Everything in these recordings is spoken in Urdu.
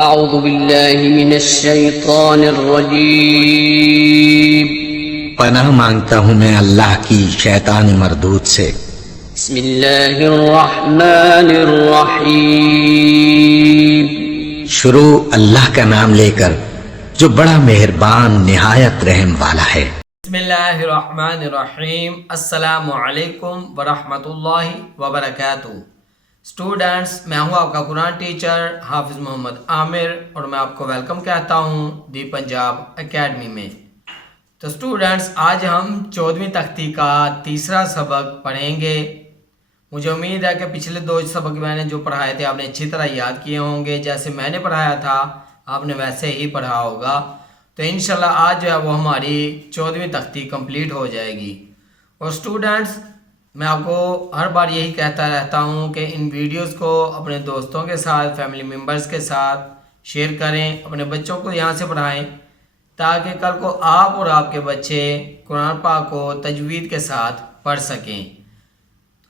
أعوذ بالله من الشيطان الرجيم پناہ مانگتا ہوں میں اللہ کی شیطان مردود سے۔ بسم الله الرحمن الرحيم شروع اللہ کا نام لے کر جو بڑا مہربان نہایت رحم والا ہے۔ بسم اللہ الرحمن الرحیم۔ السلام علیکم ورحمۃ اللہ وبرکاتہ۔ اسٹوڈنٹس، میں ہوں آپ کا قرآن ٹیچر حافظ محمد عامر اور میں آپ کو ویلکم کہتا ہوں دی پنجاب اکیڈمی میں۔ تو اسٹوڈنٹس، آج ہم 14ویں تختی کا تیسرا سبق پڑھیں گے۔ مجھے امید ہے کہ پچھلے 2 سبق میں نے جو پڑھائے تھے آپ نے اچھی طرح یاد کیے ہوں گے، جیسے میں نے پڑھایا تھا آپ نے ویسے ہی پڑھا ہوگا۔ تو انشاءاللہ آج جو ہے وہ ہماری 14ویں تختی کمپلیٹ ہو جائے گی۔ اور اسٹوڈنٹس، میں آپ کو ہر بار یہی کہتا رہتا ہوں کہ ان ویڈیوز کو اپنے دوستوں کے ساتھ، فیملی ممبرز کے ساتھ شیئر کریں، اپنے بچوں کو یہاں سے پڑھائیں تاکہ کل کو آپ اور آپ کے بچے قرآن پاک کو تجوید کے ساتھ پڑھ سکیں۔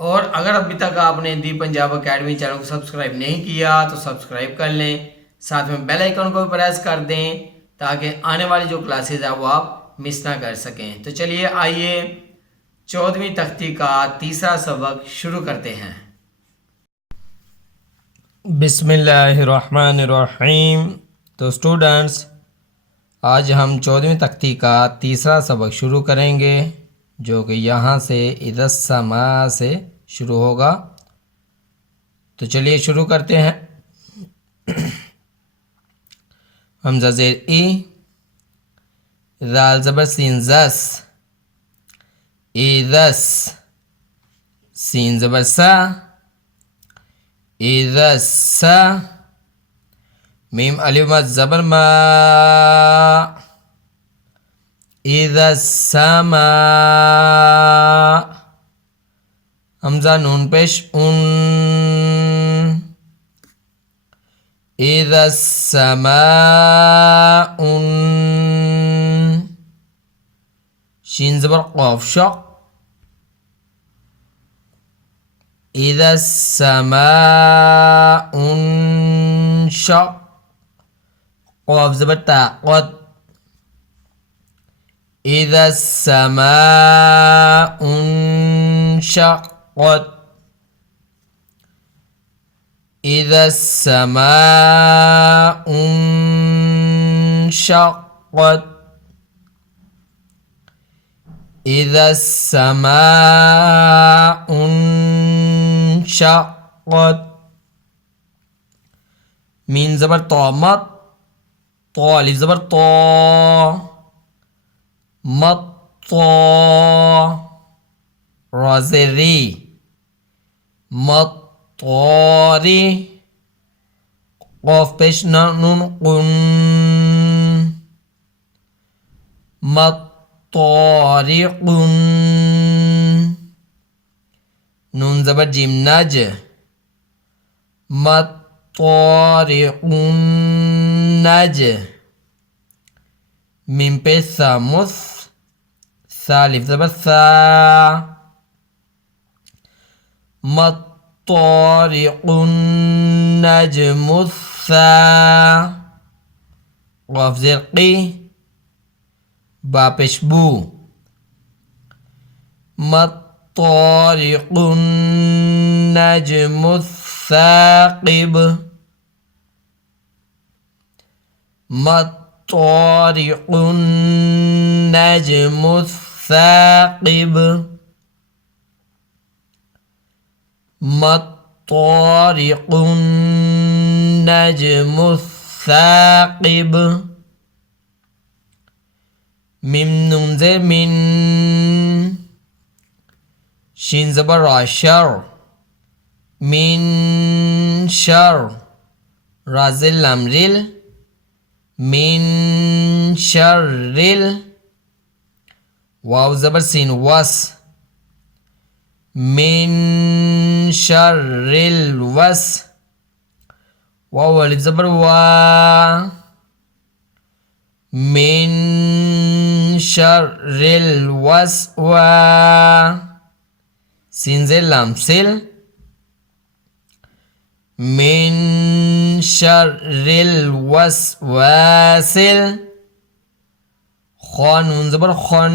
اور اگر ابھی تک آپ نے دی پنجاب اکیڈمی چینل کو سبسکرائب نہیں کیا تو سبسکرائب کر لیں، ساتھ میں بیل آئیکن کو بھی پریس کر دیں تاکہ آنے والی جو کلاسز ہیں وہ آپ مس نہ کر سکیں۔ تو چلیے آئیے 14ویں تختی کا تیسرا سبق شروع کرتے ہیں۔ بسم اللہ الرحمن الرحیم۔ تو اسٹوڈنٹس، آج ہم 14ویں تختی کا تیسرا سبق شروع کریں گے جو کہ یہاں سے اذا السماء سے شروع ہوگا۔ تو چلیے شروع کرتے ہیں۔ حمزہ زیر ای، زال زبر سین زس، ایذس، سین زبر سا، ایذس، میم الف مد زبر ما، اذا السماء، حمزہ نون پیش ان، اذا السماء، شین زبر قاف شق، اذا السماء انشق، قاف زبر تا قد، اذا السماء انشقت، اذا السماء انشقت، اذا السماء انشقت، مین زبر طامت، طا الف زبر طا، مطا، را زیر ری، مطاری، قاف پیش نون قن، مطارق، نون زبر جیم نج، مطارق نج، میم پیش سامس، ثالث زبر ثا، مطارق النجم الثا، قاف زیر قی، با پیش بو، مطارق النجم الثاقب، مطارق النجم الثاقب، مطارق النجم الثاقب، میم نون زیر من، شین زبر را شر، من شر، را زیر لام ریل، من شرل، واو زبر سین وس، من شر الوس، واو الف زبر وا، من شر الوسواس، سین زیر لام سل، من شر الوسواس خون نون زبر خون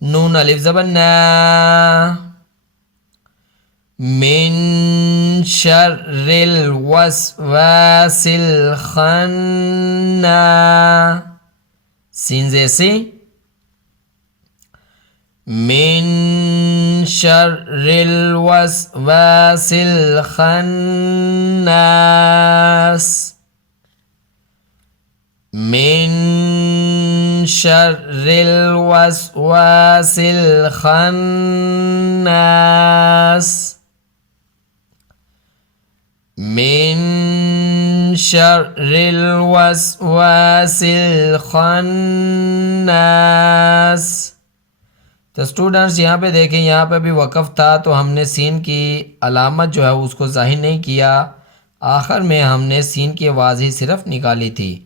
نون الف زبر نا من شر الوسواس الخناس سین جیسی من شر الوسواس الخناس من شر الوسواس الخناس من شر الوسواس الخناس. تو اسٹوڈنٹس یہاں پہ دیکھیں، یہاں پہ بھی وقف تھا تو ہم نے سین کی علامت جو ہے اس کو ظاہر نہیں کیا، آخر میں ہم نے سین کی آواز ہی صرف نکالی تھی.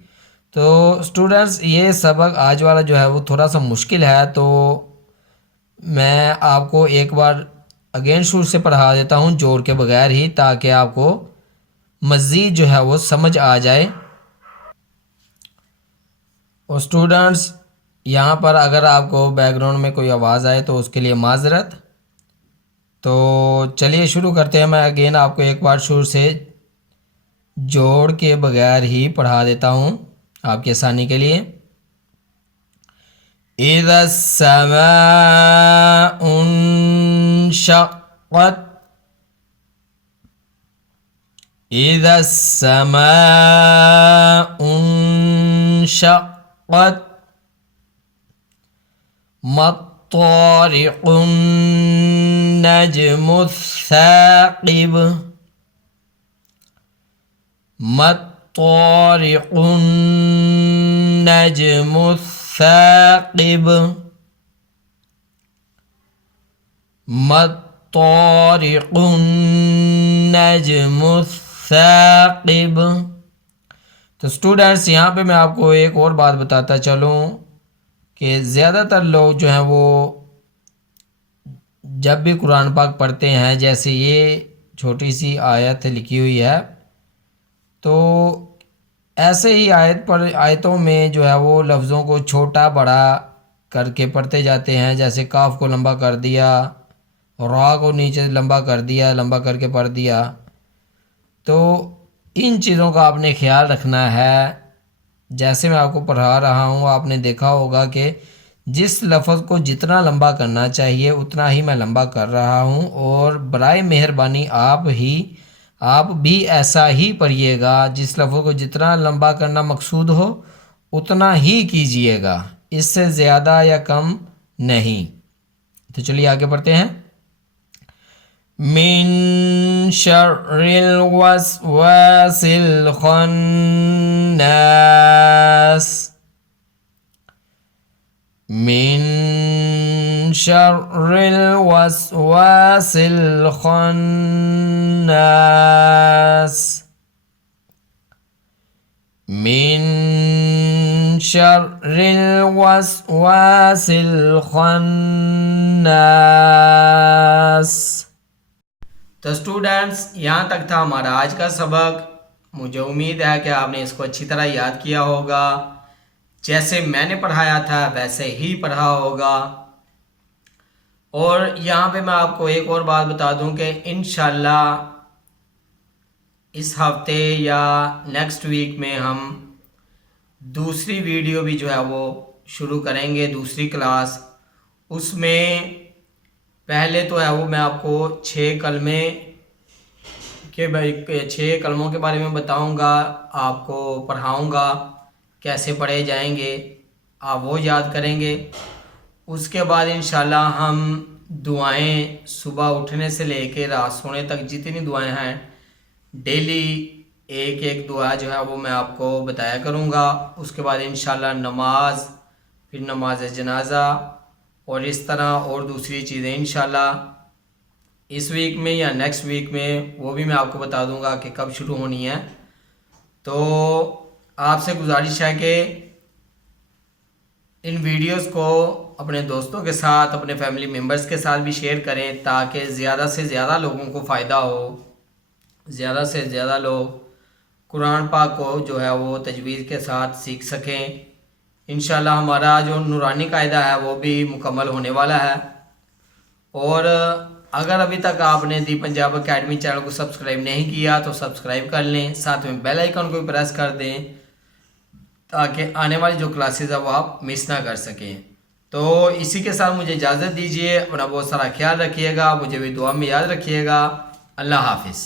تو اسٹوڈنٹس یہ سبق آج والا جو ہے وہ تھوڑا سا مشکل ہے، تو میں آپ کو ایک بار اگین شروع سے پڑھا دیتا ہوں جوڑ کے بغیر ہی، تاکہ آپ کو مزید جو ہے وہ سمجھ آ جائے. اور اسٹوڈنٹس یہاں پر اگر آپ کو بیک گراؤنڈ میں کوئی آواز آئے تو اس کے لیے معذرت. تو چلیے شروع کرتے ہیں. میں اگین آپ کو ایک بار شروع سے جوڑ کے بغیر ہی پڑھا دیتا ہوں آپ کی آسانی کے لیے. اذا السماء انشقت اذا السماء انشقت ما الطارق النجم الثاقب ما الطارق النجم الثاقب ما الطارق النجم الثاقب. تو اسٹوڈنٹس یہاں پہ میں آپ کو ایک اور بات بتاتا چلوں کہ زیادہ تر لوگ جو ہیں وہ جب بھی قرآن پاک پڑھتے ہیں، جیسے یہ چھوٹی سی آیت لکھی ہوئی ہے، تو ایسے ہی آیتوں میں جو ہے وہ لفظوں کو چھوٹا بڑا کر کے پڑھتے جاتے ہیں. جیسے کاف کو لمبا کر دیا، را کو نیچے لمبا کر دیا، لمبا کر کے پڑھ دیا. تو ان چیزوں کا آپ نے خیال رکھنا ہے. جیسے میں آپ کو پڑھا رہا ہوں، آپ نے دیکھا ہوگا کہ جس لفظ کو جتنا لمبا کرنا چاہیے اتنا ہی میں لمبا کر رہا ہوں، اور برائے مہربانی آپ بھی ایسا ہی پڑھیے گا. جس لفظ کو جتنا لمبا کرنا مقصود ہو اتنا ہی کیجیے گا، اس سے زیادہ یا کم نہیں. تو چلیے آگے پڑھتے ہیں. من شر الوسواس الخناس من شر الوسواس الخناس من شر الوسواس الخناس. تو اسٹوڈنٹس یہاں تک تھا ہمارا آج کا سبق. مجھے امید ہے کہ آپ نے اس کو اچھی طرح یاد کیا ہوگا، جیسے میں نے پڑھایا تھا ویسے ہی پڑھا ہوگا. اور یہاں پہ میں آپ کو ایک اور بات بتا دوں کہ انشاءاللہ اس ہفتے یا نیکسٹ ویک میں ہم دوسری ویڈیو بھی جو ہے وہ شروع کریں گے، دوسری کلاس. اس میں پہلے تو ہے وہ میں آپ کو 6 کلموں کے بارے میں بتاؤں گا، آپ کو پڑھاؤں گا کیسے پڑھے جائیں گے، آپ وہ یاد کریں گے. اس کے بعد انشاءاللہ ہم دعائیں صبح اٹھنے سے لے کے رات سونے تک جتنی دعائیں ہیں ڈیلی ایک ایک دعا جو ہے وہ میں آپ کو بتایا کروں گا. اس کے بعد انشاءاللہ نماز، پھر نماز جنازہ، اور اس طرح اور دوسری چیزیں انشاءاللہ اس ویک میں یا نیکسٹ ویک میں وہ بھی میں آپ کو بتا دوں گا کہ کب شروع ہونی ہے. تو آپ سے گزارش ہے کہ ان ویڈیوز کو اپنے دوستوں کے ساتھ، اپنے فیملی ممبرز کے ساتھ بھی شیئر کریں، تاکہ زیادہ سے زیادہ لوگوں کو فائدہ ہو. زیادہ سے زیادہ لوگ قرآن پاک کو جو ہے وہ تجوید کے ساتھ سیکھ سکیں۔ انشاءاللہ ہمارا جو نورانی قاعدہ ہے وہ بھی مکمل ہونے والا ہے، اور اگر ابھی تک آپ نے دی پنجاب اکیڈمی چینل کو سبسکرائب نہیں کیا تو سبسکرائب کر لیں، ساتھ میں بیل آئیکن کو بھی پریس کر دیں تاکہ آنے والی جو کلاسز ہے وہ آپ مس نہ کر سکیں۔ تو اسی کے ساتھ مجھے اجازت دیجیے، اپنا بہت سارا خیال رکھیے گا، مجھے بھی دعا میں یاد رکھیے گا۔ اللہ حافظ۔